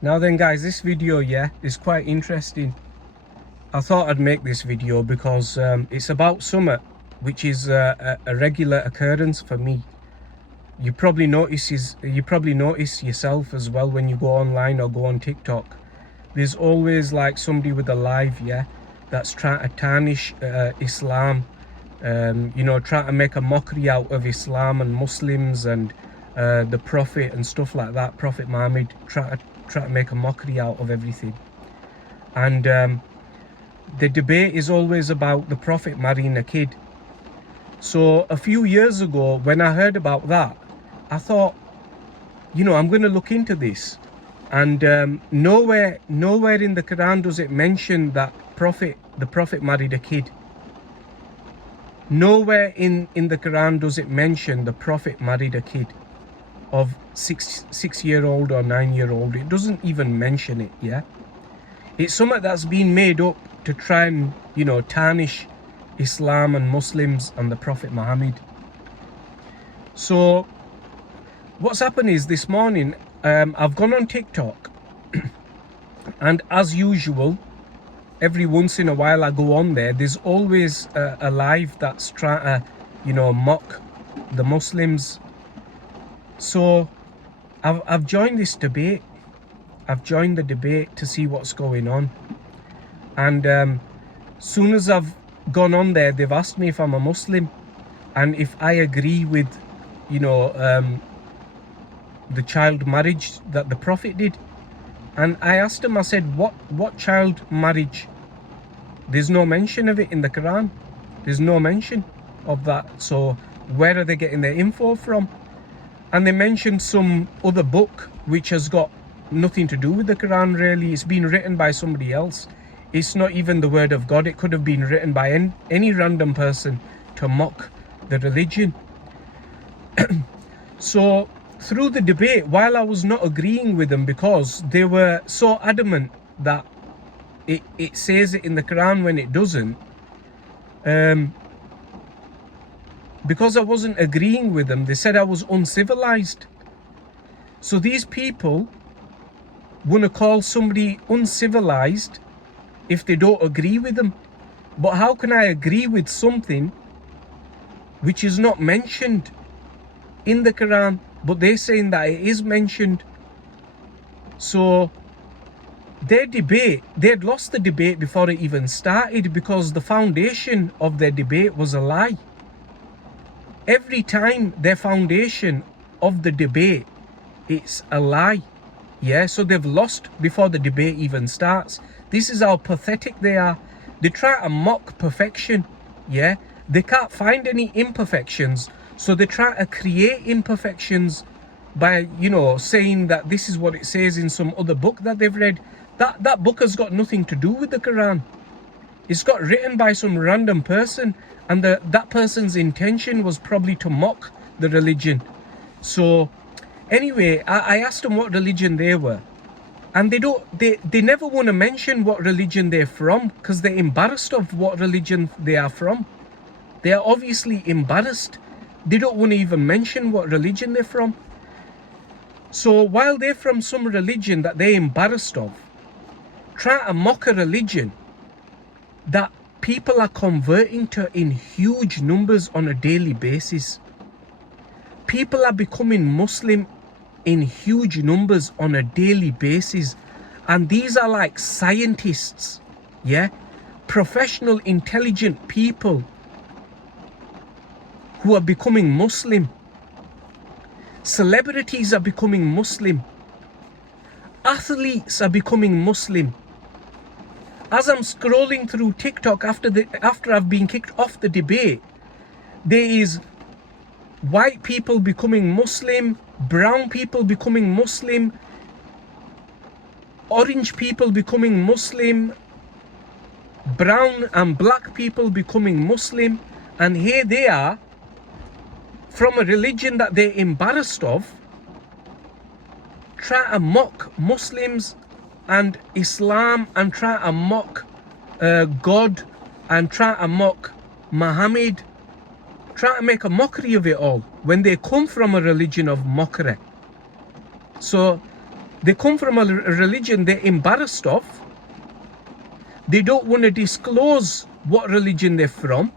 Now then guys, this video is quite interesting. I thought I'd make this video because it's about something which is a regular occurrence for me. You probably notice yourself as well when you go online or go on TikTok. There's always like somebody with a live that's trying to tarnish Islam, trying to make a mockery out of Islam and Muslims and the Prophet and stuff like that. Prophet Muhammad, try to make a mockery out of everything. And the debate is always about the Prophet marrying a kid. So a few years ago, when I heard about that, I thought, I'm going to look into this. And nowhere in the Quran does it mention that the Prophet married a kid. Nowhere in the Quran does it mention the Prophet married a kid of 6-year-old or 9-year-old. It doesn't even mention it, It's something that's been made up to try and, tarnish Islam and Muslims and the Prophet Muhammad. So what's happened is this morning, I've gone on TikTok and as usual, every once in a while I go on there, there's always a live that's trying to, mock the Muslims. So I've joined this debate. I've joined the debate to see what's going on. And soon as I've gone on there, they've asked me if I'm a Muslim and if I agree with, the child marriage that the Prophet did. And I asked him, I said, what child marriage? There's no mention of it in the Quran. There's no mention of that. So where are they getting their info from? And they mentioned some other book which has got nothing to do with the Quran really. It's been written by somebody else. It's not even the word of God. It could have been written by any random person to mock the religion. So through the debate, while I was not agreeing with them because they were so adamant that it says it in the Quran when it doesn't, because I wasn't agreeing with them, they said I was uncivilized. So these people want to call somebody uncivilized if they don't agree with them. But how can I agree with something which is not mentioned in the Quran, but they're saying that it is mentioned? So their debate, they had lost the debate before it even started because the foundation of their debate was a lie. Every time their foundation of the debate, it's a lie. So they've lost before the debate even starts. This is how pathetic they are. They try to mock perfection. They can't find any imperfections, so they try to create imperfections by, saying that this is what it says in some other book that they've read. That book has got nothing to do with the Quran. It's got written by some random person, and that person's intention was probably to mock the religion. So anyway, I asked them what religion they were, and they never want to mention what religion they're from because they're embarrassed of what religion they are from. They are obviously embarrassed. They don't want to even mention what religion they're from. So while they're from some religion that they're embarrassed of, try to mock a religion that people are converting to in huge numbers on a daily basis. People are becoming Muslim in huge numbers on a daily basis. And these are like scientists, professional, intelligent people who are becoming Muslim. Celebrities are becoming Muslim. Athletes are becoming Muslim. As I'm scrolling through TikTok after I've been kicked off the debate, there is white people becoming Muslim, brown people becoming Muslim, orange people becoming Muslim, brown and black people becoming Muslim, and here they are from a religion that they're embarrassed of, try to mock Muslims and Islam and try to mock God and try to mock Muhammad, try to make a mockery of it all when they come from a religion of mockery. So They come from a religion they're embarrassed of. They don't want to disclose what religion they're from.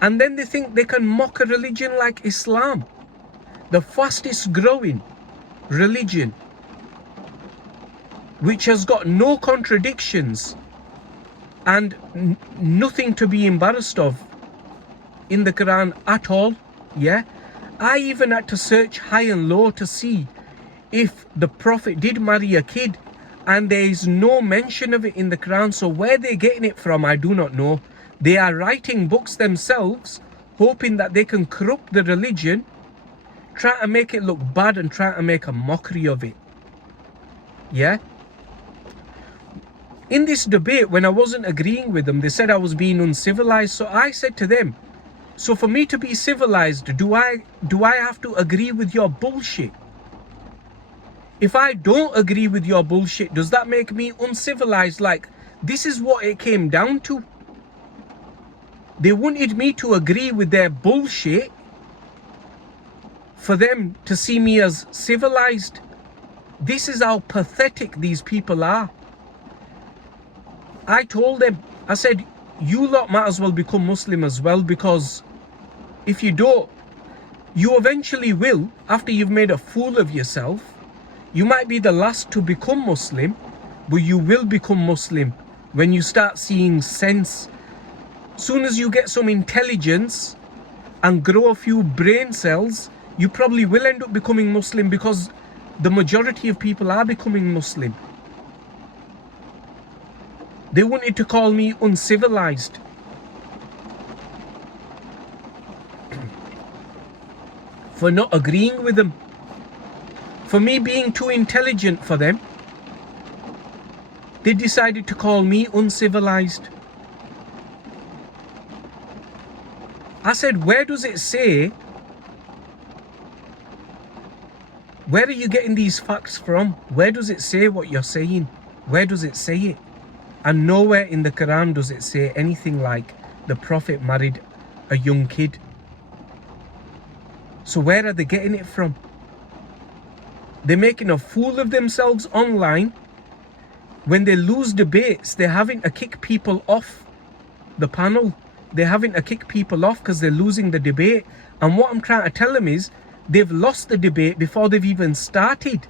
And then they think they can mock a religion like Islam, the fastest growing religion, which has got no contradictions and nothing to be embarrassed of in the Quran at all. Yeah, I even had to search high and low to see if the Prophet did marry a kid, and there is no mention of it in the Quran. So where they're getting it from, I do not know. They are writing books themselves, hoping that they can corrupt the religion, try to make it look bad and try to make a mockery of it. Yeah. In this debate, when I wasn't agreeing with them, they said I was being uncivilized. So I said to them, so for me to be civilized, do I have to agree with your bullshit? If I don't agree with your bullshit, does that make me uncivilized? Like, this is what it came down to. They wanted me to agree with their bullshit for them to see me as civilized. This is how pathetic these people are. I told them, I said, you lot might as well become Muslim as well, because if you don't, you eventually will, after you've made a fool of yourself. You might be the last to become Muslim, but you will become Muslim when you start seeing sense. Soon as you get some intelligence and grow a few brain cells, you probably will end up becoming Muslim, because the majority of people are becoming Muslim. They wanted to call me uncivilized. For not agreeing with them. For me being too intelligent for them. They decided to call me uncivilized. I said, where does it say? Where are you getting these facts from? Where does it say what you're saying? Where does it say it? And nowhere in the Quran does it say anything like the Prophet married a young kid. So where are they getting it from? They're making a fool of themselves online. When they lose debates, they're having to kick people off the panel. They're having to kick people off because they're losing the debate. And what I'm trying to tell them is, they've lost the debate before they've even started.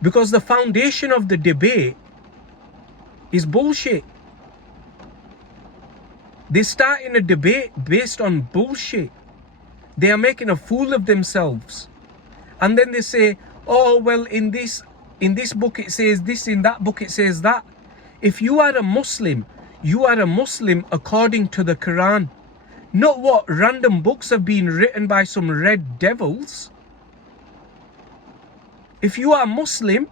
Because the foundation of the debate is bullshit. They're starting a debate based on bullshit. They are making a fool of themselves. And then they say, oh, well, in this book it says this, in that book it says that. If you are a Muslim, you are a Muslim according to the Quran. Not what random books have been written by some red devils. If you are Muslim,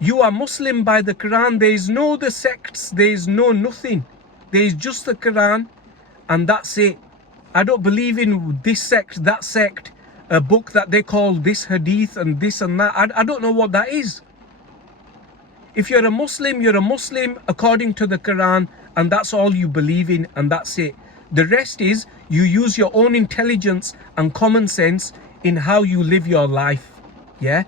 you are Muslim by the Quran. There is no other sects, there is no nothing. There is just the Quran, and that's it. I don't believe in this sect, that sect, a book that they call this hadith and this and that. I don't know what that is. If you're a Muslim according to the Quran, and that's all you believe in, and that's it. The rest is you use your own intelligence and common sense in how you live your life. Yeah?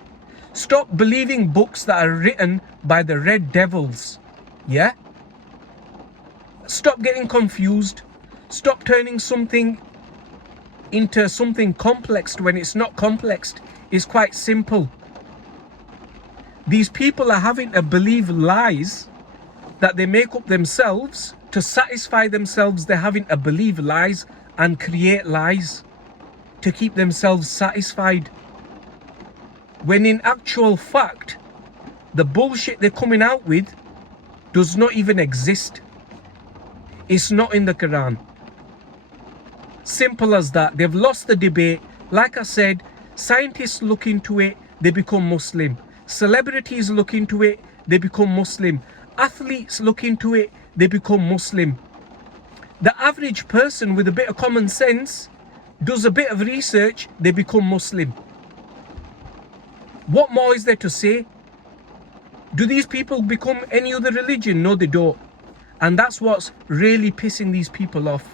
Stop believing books that are written by the red devils. Yeah? Stop getting confused. Stop turning something into something complex when it's not complex. It's quite simple. These people are having to believe lies that they make up themselves to satisfy themselves. They're having to believe lies and create lies to keep themselves satisfied. When in actual fact, the bullshit they're coming out with does not even exist. It's not in the Quran. Simple as that. They've lost the debate. Like I said, scientists look into it, they become Muslim. Celebrities look into it, they become Muslim. Athletes look into it, they become Muslim. The average person with a bit of common sense does a bit of research, they become Muslim. What more is there to say? Do these people become any other religion? No, they don't. And that's what's really pissing these people off.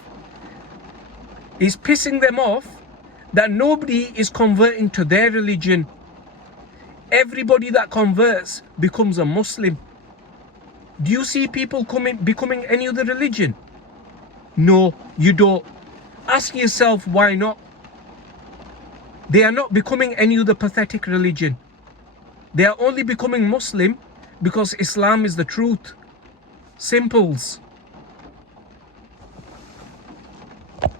It's pissing them off that nobody is converting to their religion. Everybody that converts becomes a Muslim. Do you see people becoming any other religion? No, you don't. Ask yourself why not. They are not becoming any other pathetic religion. They are only becoming Muslim because Islam is the truth. Simples.